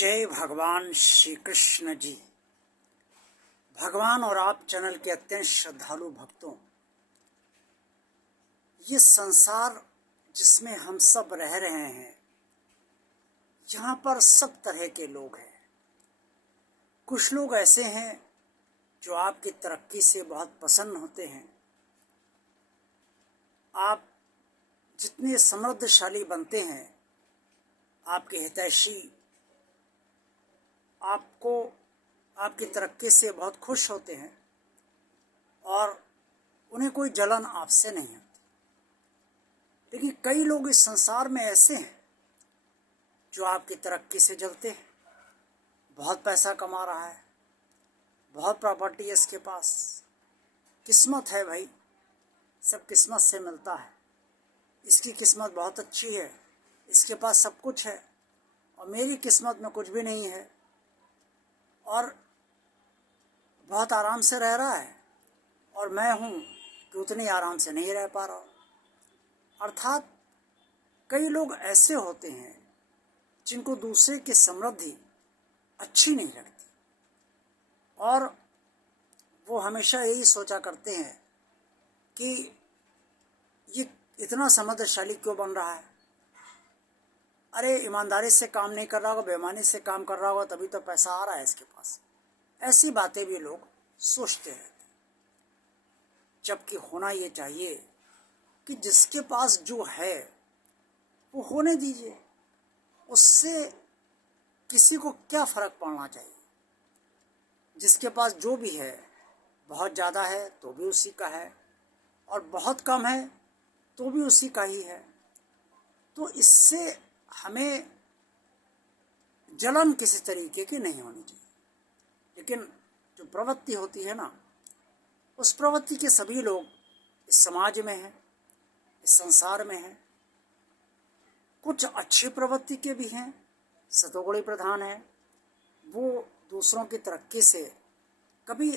जय भगवान श्री कृष्ण जी। भगवान और आप चैनल के अत्यंत श्रद्धालु भक्तों, ये संसार जिसमें हम सब रह रहे हैं, यहाँ पर सब तरह के लोग हैं। कुछ लोग ऐसे हैं जो आपकी तरक्की से बहुत प्रसन्न होते हैं। आप जितने समृद्धशाली बनते हैं, आपके हितैषी आपको आपकी तरक्की से बहुत खुश होते हैं और उन्हें कोई जलन आपसे नहीं होती। लेकिन कई लोग इस संसार में ऐसे हैं जो आपकी तरक्की से जलते हैं। बहुत पैसा कमा रहा है, बहुत प्रॉपर्टी है इसके पास, किस्मत है भाई, सब किस्मत से मिलता है, इसकी किस्मत बहुत अच्छी है, इसके पास सब कुछ है और मेरी किस्मत में कुछ भी नहीं है और बहुत आराम से रह रहा है और मैं हूँ कि उतनी आराम से नहीं रह पा रहा हूँ। अर्थात कई लोग ऐसे होते हैं जिनको दूसरे की समृद्धि अच्छी नहीं लगती और वो हमेशा यही सोचा करते हैं कि ये इतना समृद्धशाली क्यों बन रहा है। अरे ईमानदारी से काम नहीं कर रहा होगा, बेईमानी से काम कर रहा होगा, तभी तो पैसा आ रहा है इसके पास। ऐसी बातें भी लोग सोचते हैं, जबकि होना ये चाहिए कि जिसके पास जो है वो होने दीजिए, उससे किसी को क्या फ़र्क पड़ना चाहिए। जिसके पास जो भी है, बहुत ज़्यादा है तो भी उसी का है और बहुत कम है तो भी उसी का ही है। तो इससे हमें जलन किसी तरीके की नहीं होनी चाहिए। लेकिन जो प्रवृत्ति होती है ना, उस प्रवृत्ति के सभी लोग इस समाज में हैं, इस संसार में हैं। कुछ अच्छी प्रवृत्ति के भी हैं, सतोगुणी प्रधान हैं, वो दूसरों की तरक्की से कभी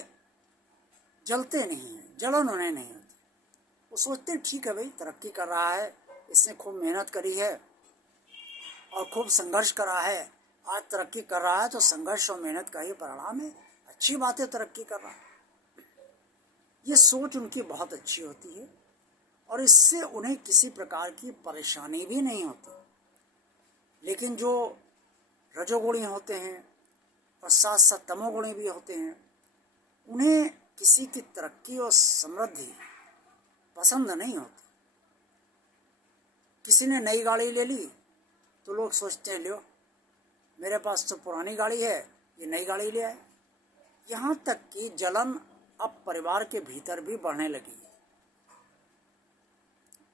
जलते नहीं हैं, जलन उन्हें नहीं होती। वो सोचते ठीक है भाई, तरक्की कर रहा है, इसने खूब मेहनत करी है और खूब संघर्ष करा है, आज तरक्की कर रहा है तो संघर्ष और मेहनत का ही परिणाम है, अच्छी बात है तरक्की कर रहा है। ये सोच उनकी बहुत अच्छी होती है और इससे उन्हें किसी प्रकार की परेशानी भी नहीं होती। लेकिन जो रजोगुणी होते हैं और साथ साथ तमोगुणी भी होते हैं, उन्हें किसी की तरक्की और समृद्धि पसंद नहीं होती। किसी ने नई गाड़ी ले ली तो लोग सोचते हैं लो, मेरे पास तो पुरानी गाड़ी है, ये नई गाड़ी ले आए। यहाँ तक कि जलन अब परिवार के भीतर भी बढ़ने लगी है।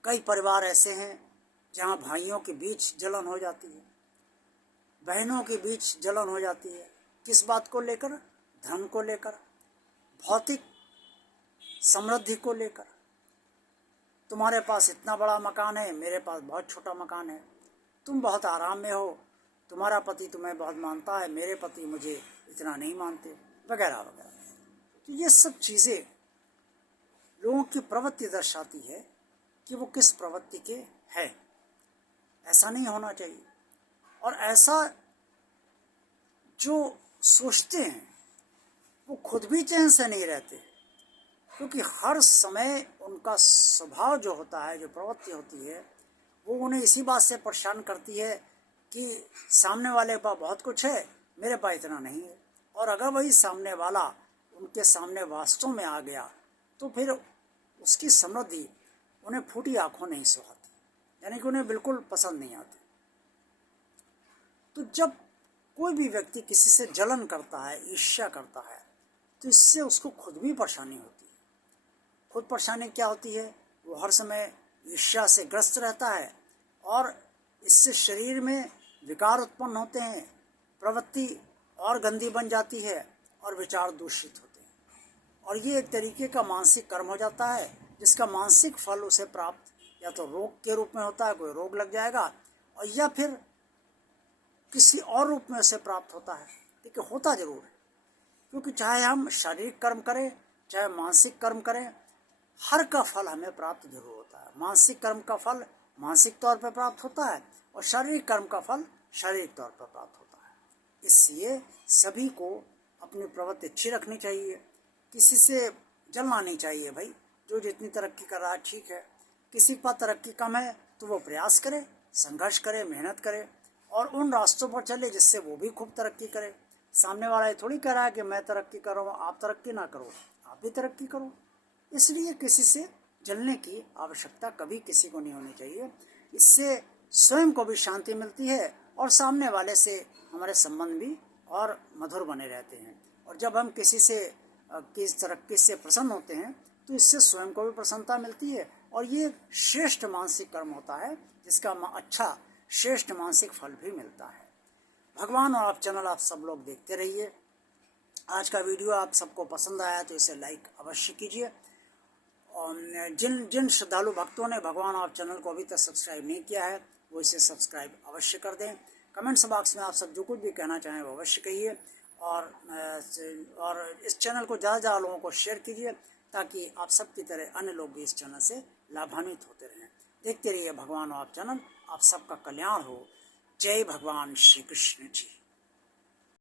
कई परिवार ऐसे हैं जहाँ भाइयों के बीच जलन हो जाती है, बहनों के बीच जलन हो जाती है। किस बात को लेकर? धन को लेकर, भौतिक समृद्धि को लेकर। तुम्हारे पास इतना बड़ा मकान है, मेरे पास बहुत छोटा मकान है, तुम बहुत आराम में हो, तुम्हारा पति तुम्हें बहुत मानता है, मेरे पति मुझे इतना नहीं मानते, वगैरह वगैरह। तो ये सब चीज़ें लोगों की प्रवृत्ति दर्शाती है कि वो किस प्रवृत्ति के हैं। ऐसा नहीं होना चाहिए। और ऐसा जो सोचते हैं वो खुद भी चैन से नहीं रहते, क्योंकि हर समय उनका स्वभाव जो होता है, जो प्रवृत्ति होती है, वो उन्हें इसी बात से परेशान करती है कि सामने वाले के पास बहुत कुछ है, मेरे पास इतना नहीं है। और अगर वही सामने वाला उनके सामने वास्तव में आ गया तो फिर उसकी समृद्धि उन्हें फूटी आंखों नहीं सुहाती, यानी कि उन्हें बिल्कुल पसंद नहीं आती। तो जब कोई भी व्यक्ति किसी से जलन करता है, ईर्ष्या करता है, तो इससे उसको खुद भी परेशानी होती है। खुद परेशानी क्या होती है? वो हर समय ईर्ष्या से ग्रस्त रहता है और इससे शरीर में विकार उत्पन्न होते हैं, प्रवृत्ति और गंदी बन जाती है और विचार दूषित होते हैं। और ये एक तरीके का मानसिक कर्म हो जाता है, जिसका मानसिक फल उसे प्राप्त या तो रोग के रूप में होता है, कोई रोग लग जाएगा, और या फिर किसी और रूप में उसे प्राप्त होता है। लेकिन होता जरूर है, क्योंकि चाहे हम शारीरिक कर्म करें चाहे मानसिक कर्म करें, हर का फल हमें प्राप्त जरूर होता है। मानसिक कर्म का फल मानसिक तौर पर प्राप्त होता है और शारीरिक कर्म का फल शारीरिक तौर पर प्राप्त होता है। इसलिए सभी को अपनी प्रवृत्ति अच्छी रखनी चाहिए, किसी से जलना नहीं चाहिए भाई। जो जितनी तरक्की कर रहा है ठीक है, किसी के पास तरक्की कम है तो वो प्रयास करे, संघर्ष करे, मेहनत करे और उन रास्तों पर चले जिससे वो भी खूब तरक्की करे। सामने वाला ये थोड़ी कह रहा है कि मैं तरक्की कर रहा हूँ, आप तरक्की ना करो, आप भी तरक्की करो। इसलिए किसी से जलने की आवश्यकता कभी किसी को नहीं होनी चाहिए। इससे स्वयं को भी शांति मिलती है और सामने वाले से हमारे संबंध भी और मधुर बने रहते हैं। और जब हम किसी से किस तरक्की से प्रसन्न होते हैं तो इससे स्वयं को भी प्रसन्नता मिलती है और ये श्रेष्ठ मानसिक कर्म होता है जिसका अच्छा श्रेष्ठ मानसिक फल भी मिलता है। भगवान और आप चैनल आप सब लोग देखते रहिए। आज का वीडियो आप सबको पसंद आया तो इसे लाइक अवश्य कीजिए और जिन जिन श्रद्धालु भक्तों ने भगवान और चैनल को अभी तक सब्सक्राइब नहीं किया है वो इसे सब्सक्राइब अवश्य कर दें। कमेंट्स बॉक्स में आप सब जो कुछ भी कहना चाहें वो अवश्य कहिए और इस चैनल को ज़्यादा लोगों को शेयर कीजिए ताकि आप सब की तरह अन्य लोग भी इस चैनल से लाभान्वित होते रहें। देखते रहिए भगवान और आप चैनल। आप सबका कल्याण हो। जय भगवान श्री कृष्ण जी।